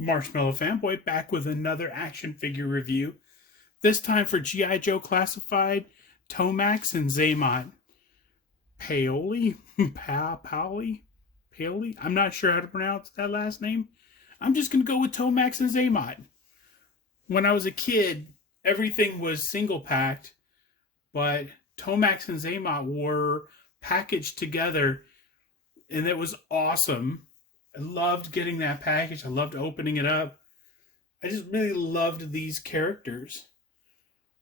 Marshmallow Fanboy back with another action figure review. This time for G.I. Joe Classified, TOMAX, and XAMOT. PAOLI? PAOLI? I'm not sure how to pronounce that last name. I'm just going to go with TOMAX and XAMOT. When I was a kid, everything was single packed, but TOMAX and XAMOT were packaged together, and it was awesome. I loved getting that package. I loved opening it up. I just really loved these characters.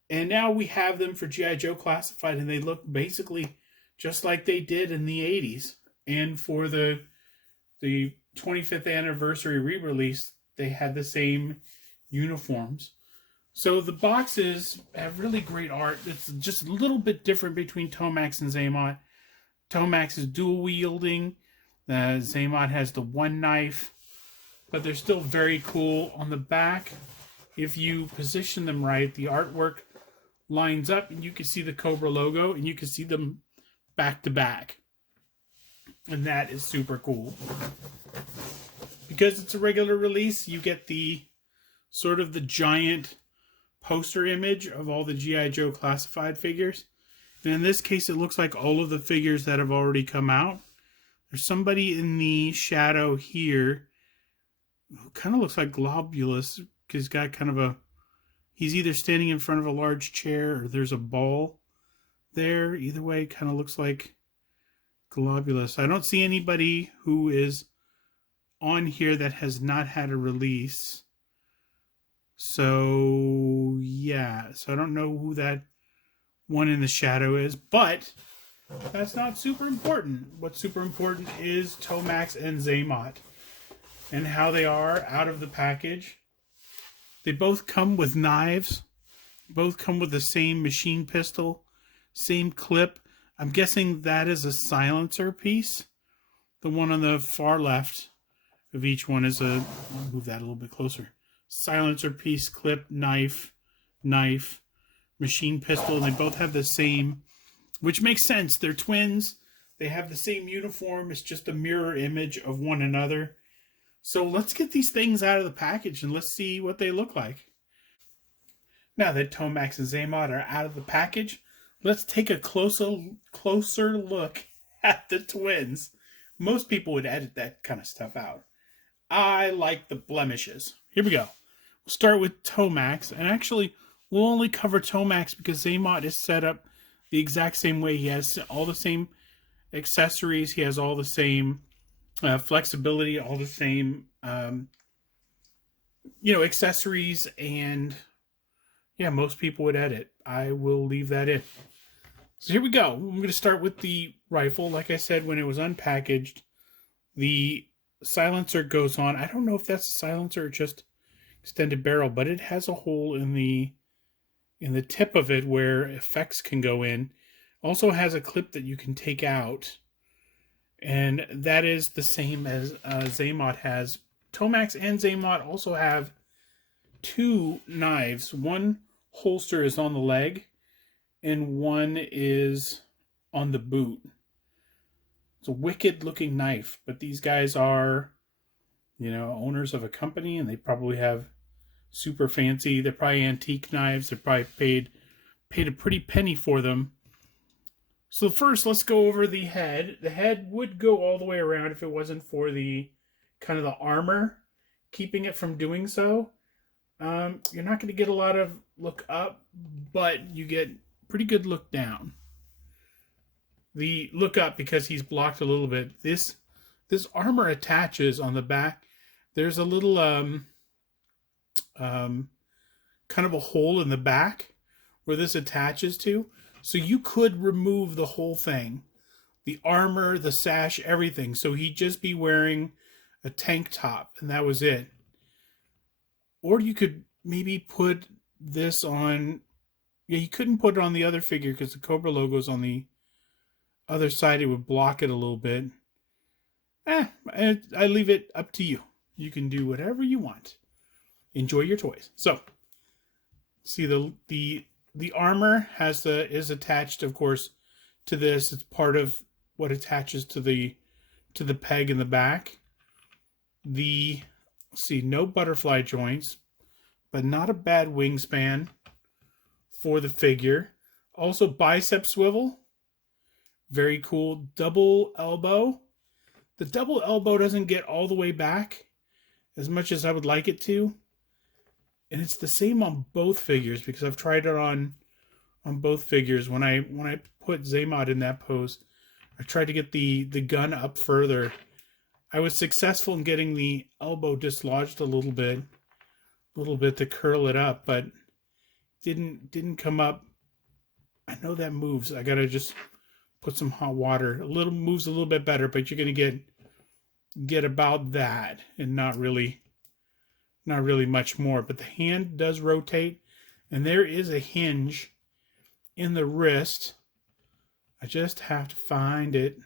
And now we have them for G.I. Joe Classified, and they look basically just like they did in the 80s. And for the 25th anniversary re-release, they had the same uniforms. So the boxes have really great art. It's just a little bit different between TOMAX and XAMOT. TOMAX is dual wielding. XAMOT has the one knife, but they're still very cool. On the back, if you position them right, the artwork lines up and you can see the Cobra logo and you can see them back to back. And that is super cool. Because it's a regular release, you get the sort of the giant poster image of all the G.I. Joe Classified figures. And in this case, it looks like all of the figures that have already come out. There's somebody in the shadow here who kind of looks like Globulus, because he's got kind of a... He's either standing in front of a large chair or there's a ball there. Either way, it kind of looks like Globulus. I don't see anybody who is on here that has not had a release. So, yeah. So I don't know who that one in the shadow is, but that's not super important. What's super important is TOMAX and XAMOT and how they are out of the package. They both come with knives. Both come with the same machine pistol, same clip. I'm guessing that is a silencer piece. The one on the far left of each one is a... I'll move that a little bit closer. Silencer piece, clip, knife, machine pistol. And they both have the same... Which makes sense. They're twins. They have the same uniform. It's just a mirror image of one another. So let's get these things out of the package and let's see what they look like. Now that TOMAX and XAMOT are out of the package, let's take a closer look at the twins. Most people would edit that kind of stuff out. I like the blemishes. Here we go. We'll start with TOMAX. And actually, we'll only cover TOMAX because XAMOT is set up the exact same way. He has all the same accessories. He has all the same flexibility, all the same, accessories. And yeah, most people would edit. I will leave that in. So here we go. I'm going to start with the rifle. Like I said, when it was unpackaged, the silencer goes on. I don't know if that's a silencer or just extended barrel, but it has a hole in the tip of it where effects can go in. Also has a clip that you can take out. And that is the same as XAMOT has. TOMAX and XAMOT also have two knives. One holster is on the leg and one is on the boot. It's a wicked looking knife, but these guys are, owners of a company and they probably have super fancy, they're probably antique knives. They're probably paid a pretty penny for them. So first, let's go over the head. The head would go all the way around if it wasn't for the kind of the armor keeping it from doing so. You're not going to get a lot of look up, but you get pretty good look down. The look up, because he's blocked a little bit. This armor attaches on the back. There's a little kind of a hole in the back where this attaches to. So you could remove the whole thing. The armor, the sash, everything. So he'd just be wearing a tank top and that was it. Or you could maybe put this on... Yeah, you couldn't put it on the other figure because the Cobra logo is on the other side. It would block it a little bit. I leave it up to you. You can do whatever you want. Enjoy your toys. So, see the armor is attached, of course, to this. It's part of what attaches to the peg in the back. The see, no butterfly joints, but not a bad wingspan for the figure. Also bicep swivel, very cool. Double elbow. The double elbow doesn't get all the way back as much as I would like it to. And it's the same on both figures because I've tried it on both figures. When I put XAMOT in that pose, I tried to get the gun up further. I was successful in getting the elbow dislodged a little bit to curl it up, but didn't come up. I know that moves. I gotta just put some hot water. Moves a little bit better, but you're gonna get about that and not really much more. But the hand does rotate, and there is a hinge in the wrist. I just have to find it.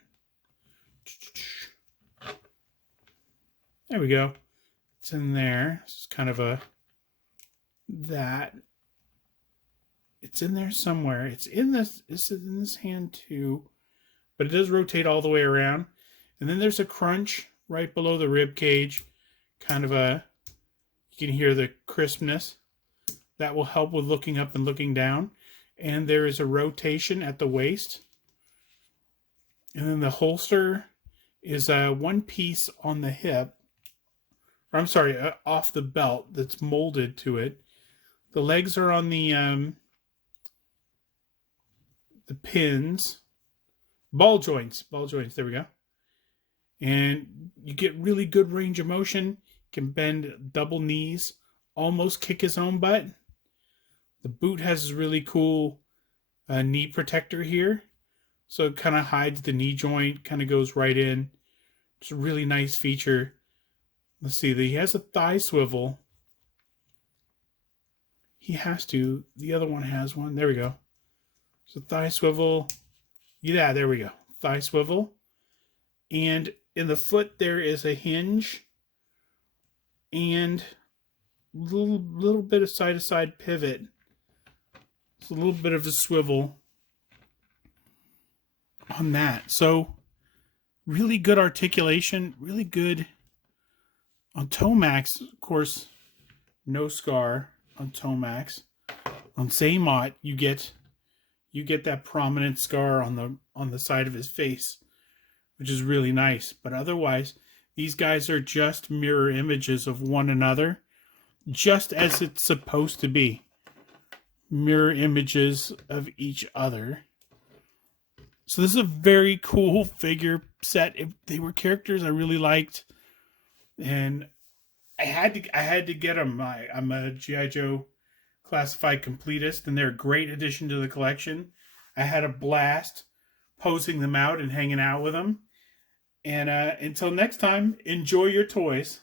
There we go. It's in there. It's kind of that. It's in there somewhere. It's in this hand too, but it does rotate all the way around. And then there's a crunch right below the rib cage. Kind of you can hear the crispness. That will help with looking up and looking down. And there is a rotation at the waist. And then the holster is one piece on the hip. Or I'm sorry, off the belt that's molded to it. The legs are on the pins. Ball joints. There we go. And you get really good range of motion. Can bend double knees. Almost kick his own butt. The boot has this really cool knee protector here. So it kind of hides the knee joint. Kind of goes right in. It's a really nice feature. Let's see. He has a thigh swivel. He has to. The other one has one. There we go. So thigh swivel. Yeah, there we go. Thigh swivel. And in the foot there is a hinge. And little bit of side-to-side pivot. It's a little bit of a swivel on that. So really good articulation. Really good on TOMAX. Of course, no scar on TOMAX. On XAMOT, you get that prominent scar on the side of his face, which is really nice. But otherwise, these guys are just mirror images of one another, just as it's supposed to be. Mirror images of each other. So this is a very cool figure set. They were characters I really liked, and I had to get them. I'm a G.I. Joe classified completist, and they're a great addition to the collection. I had a blast posing them out and hanging out with them. And until next time, enjoy your toys.